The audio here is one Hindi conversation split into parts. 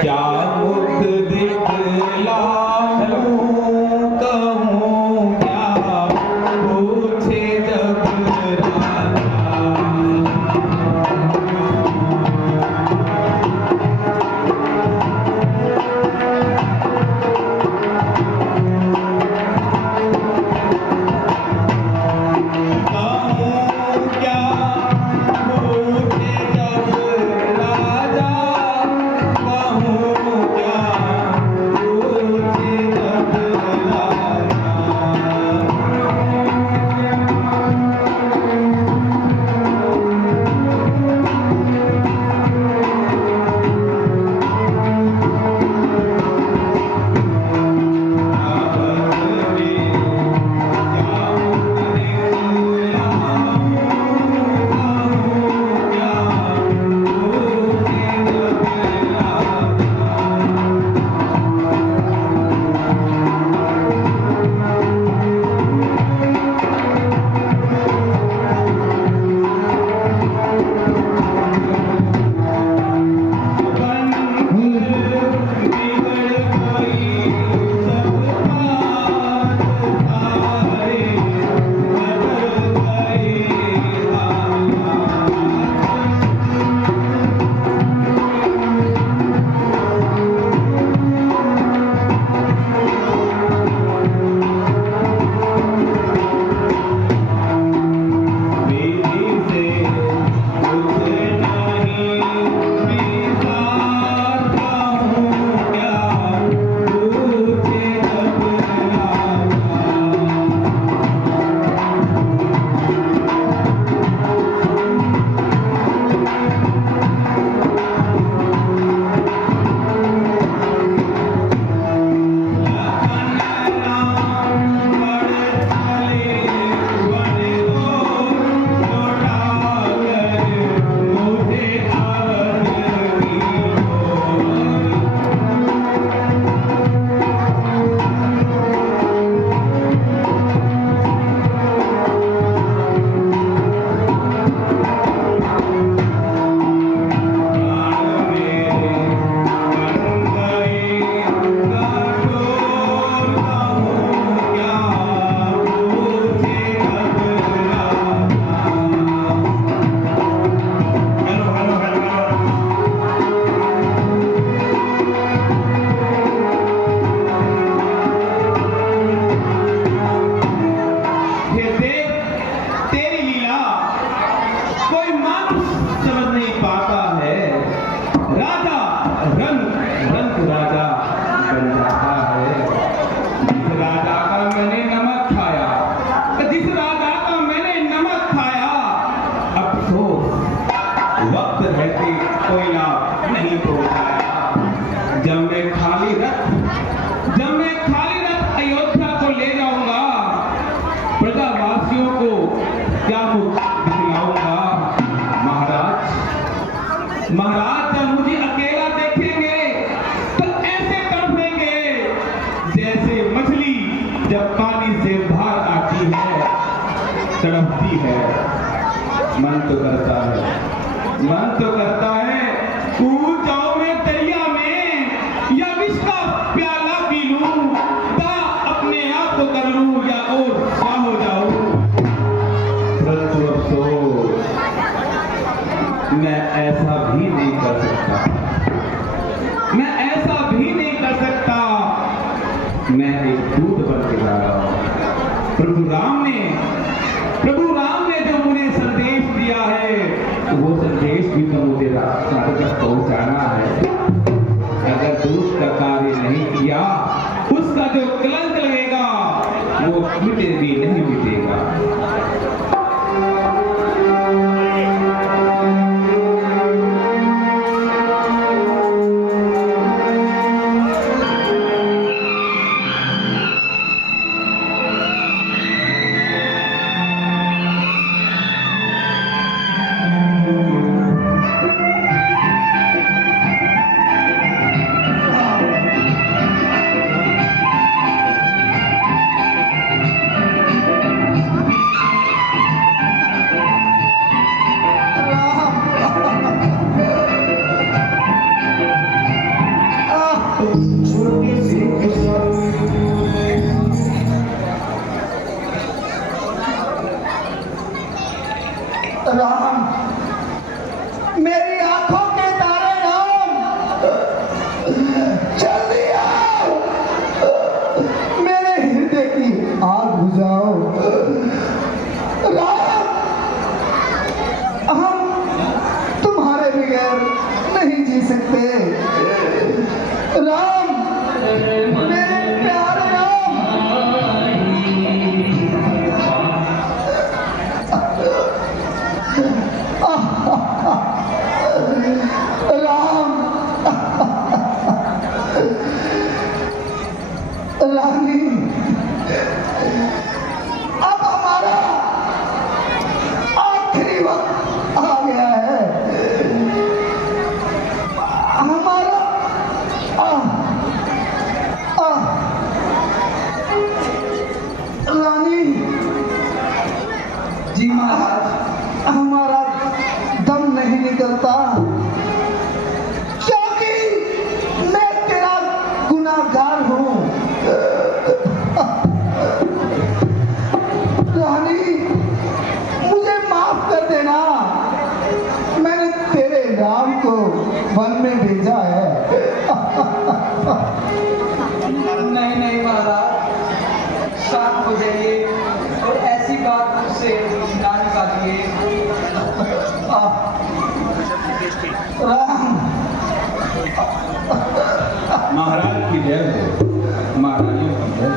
क्या मुख दिखलाऊं कहूं क्या पूछे जग महाराज जब मुझे अकेला देखेंगे तो ऐसे तड़पेंगे जैसे मछली जब पानी से बाहर आती है तड़पती है। मन तो करता है कूद जाओ मैं दरिया में या विष का प्याला पी लूं, या अपने आप को कर लूं या और क्या हो जाऊं। परंतु अफसोस मैं ऐसा भी नहीं कर सकता, मैं ऐसा भी नहीं कर सकता। मैं एक दूत बन के जा रहा हूं। प्रभु राम ने जो मुझे संदेश दिया है तो वो संदेश भी तो मुझे रास्ता तक पहुंचाना है। अगर दूत का कार्य नहीं किया उसका जो कलंक लगेगा वो मिटे भी नहीं मिटेगा। सकते। राम, मेरे प्यारे राम। राम, रानी, अब हमारा आखिरी वक्त आ गया है। हमारा रानी जी महाराज। हमारा दम नहीं निकलता क्योंकि मैं तेरा गुनाहगार हूँ। रानी, मुझे माफ कर देना। मैंने तेरे राम को वन में भेजा है। नहीं नहीं महाराज, शांत हो जाइए और ऐसी बात मुझसे ना निकालिए। राम, महाराज की जय हो, महारानियों की जय हो।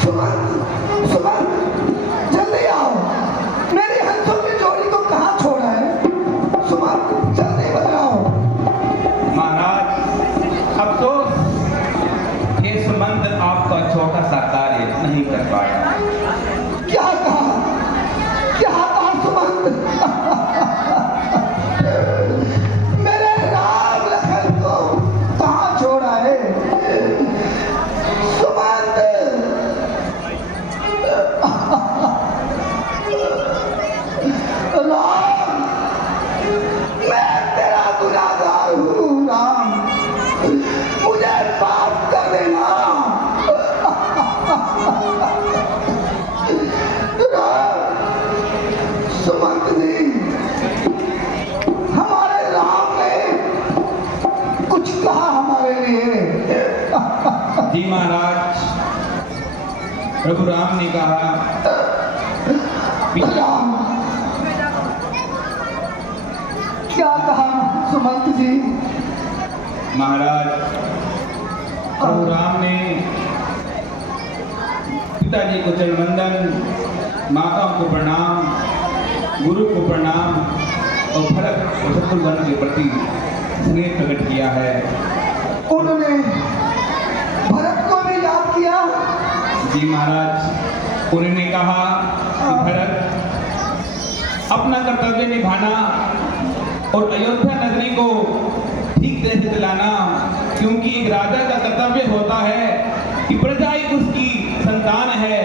सुमंत, सुमंत, जल्दी आओ। मेरी हंसों की जोड़ी को कहाँ छोड़ा है? सुमंत, जल्दी बताओ। महाराज, अफसोस ये सुमंत आपका छोटा सा कार्य नहीं कर पाया। क्या कहा? क्या कहा सुमंत? मेरे राम लखन को कहाँ छोड़ा है? सुमंत, राम, मैं तेरा गुनाहगार हूँ। राम, मुझे माफ कर देना। सुमंत जी, हमारे राम ने कुछ कहा हमारे लिए? जी महाराज, रघुराम ने कहा राम, क्या कहा सुमंत जी? महाराज, रघुराम ने पिताजी को चरणवंदन, माता को प्रणाम, गुरु को प्रणाम और भरत और शत्रुघ्न के प्रति स्नेह प्रकट किया है। उन्होंने भरत को भी याद किया। जी महाराज, उन्होंने कहा कि भरत, अपना कर्तव्य निभाना और अयोध्या नगरी को ठीक तरह से चलाना, क्योंकि एक राजा का कर्तव्य होता है कि प्रजा ही उसकी संतान है।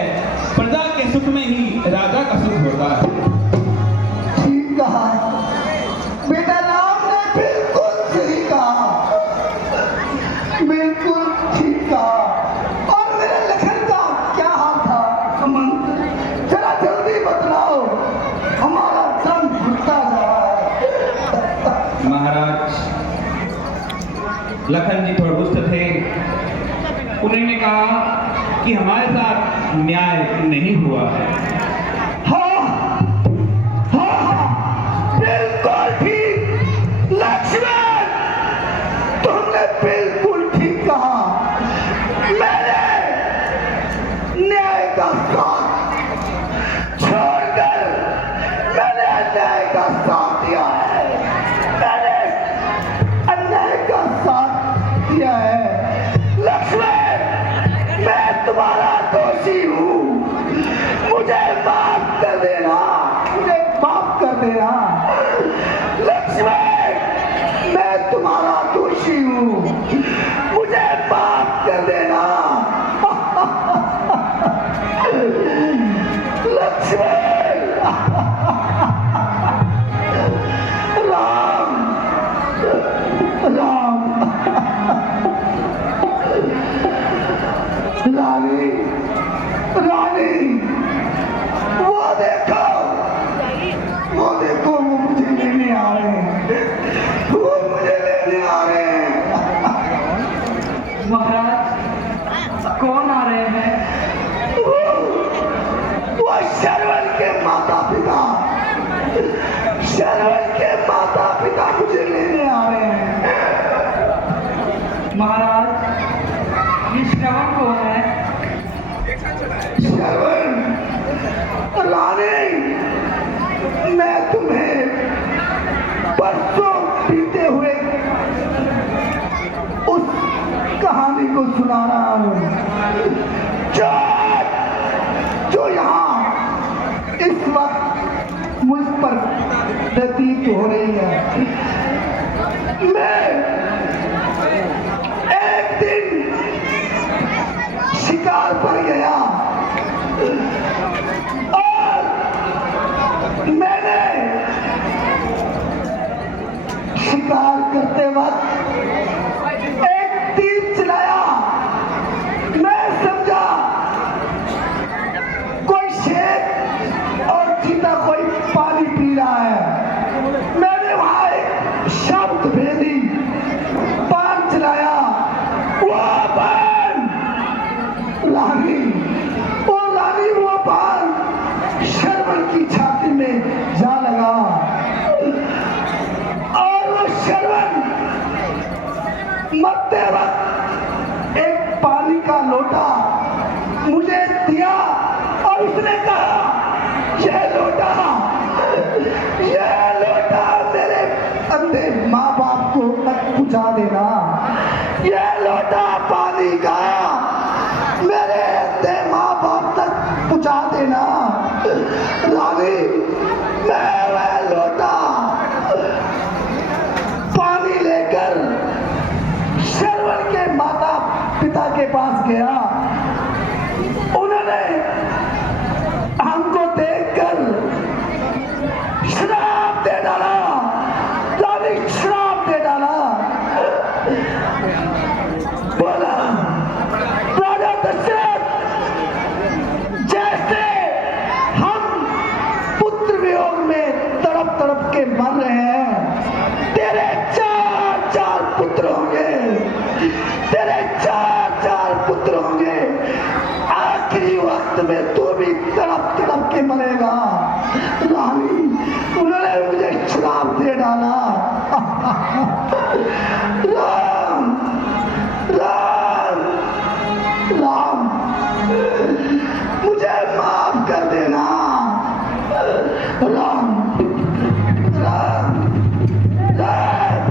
प्रजा के सुख में ही राजा का सुख होता है। ठीक कहा बेटा, राम ने बिल्कुल सही कहा, बिल्कुल ठीक कहा। और मेरे लखन का क्या हाल था सुमंत? जरा जल्दी बतलाओ, हमारा दम घुटता जा रहा है। महाराज, लखन जी थोड़े रुष्ट थे। उन्होंने कहा कि हमारे साथ न्याय नहीं हुआ है। हाँ, हाँ, बिल्कुल ठीक लक्ष्मण, तुमने बिल्कुल ठीक कहा। मैंने न्याय का साथ छोड़कर मैंने अन्याय का साथ दिया है। मैंने अन्याय का साथ दिया है। लक्ष्मण, मैं तुम्हारा दोषी हूँ। मुझे माफ कर देना, मुझे माफ कर देना। लक्ष्मण, मैं तुम्हारा दोषी हूँ। मुझे माफ कर देना। लक्ष्मण, राम, राम, रानी, रानी, वो देखो, वो देखो, वो मुझे लेने आ रहे हैं, वो मुझे लेने आ रहे हैं। मैं तुम्हें बरसों बीते हुए उस कहानी को सुना रहा हूं जो यहाँ इस वक्त मुझ पर व्यतीत हो रही है। मैं एक दिन शिकार पर गया और मैंने शिकार करते वक्त एक तीर चलाया। मैं समझा कोई शेर और चीता कोई पानी पी रहा है। मैंने वहां एक शब्द भेदी, बाण चलाया। वो बाण रानी, वो रानी, वो बाण शर्वण की छाती में जा लगा और वो शर्वण मरते वक्त एक पानी का लोटा मुझे दिया और उसने कहा, यह लोटा मेरे अंधे माँ बाप को तक पहुंचा देना। यह लोटा पानी का मेरे अंधे माँ बाप तक पहुंचा देना। रानी, मैं वह लोटा पानी लेकर शर्वण के माता पिता के पास गया। उन्होंने हमको देखकर श्राप दे डाला। रानी, श्राप दे डाला। बोला, राजा दशरथ, जैसे हम पुत्र वियोग में तड़प तड़प के मर रहे हैं, तेरे चार चार पुत्र होंगे, तेरे चार चार पुत्र होंगे। आखिरी वक्त में तू भी तड़प तड़प के मरेगा। रानी, उन्होंने मुझे श्राप दे डाला। राम राम राम, मुझे माफ कर देना। राम राम राम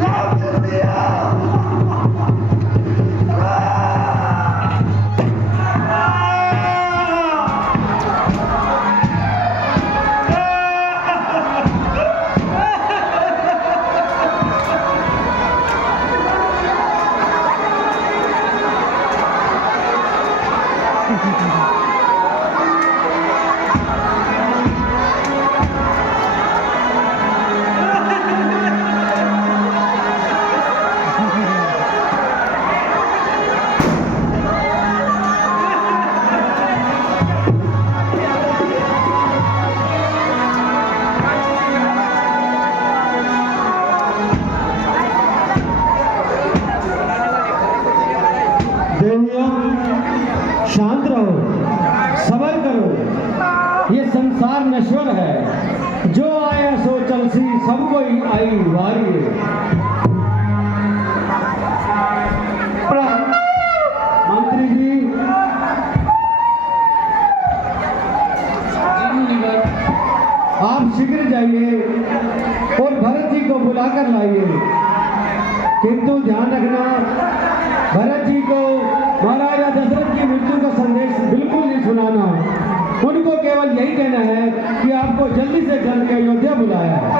राम, जल्दी आओ। शांत रहो, सबर करो। ये संसार नश्वर है, जो आया सो चलसी, सबको ही आई वारी है। मंत्री जी, आप शीघ्र जाइए और भरत जी को बुलाकर लाइए, किंतु ध्यान रखना, भरत जी को महाराजा दशरथ की मृत्यु का संदेश बिल्कुल नहीं सुनाना। उनको केवल यही कहना है कि आपको जल्दी से जल्द के अयोध्या बुलाया है।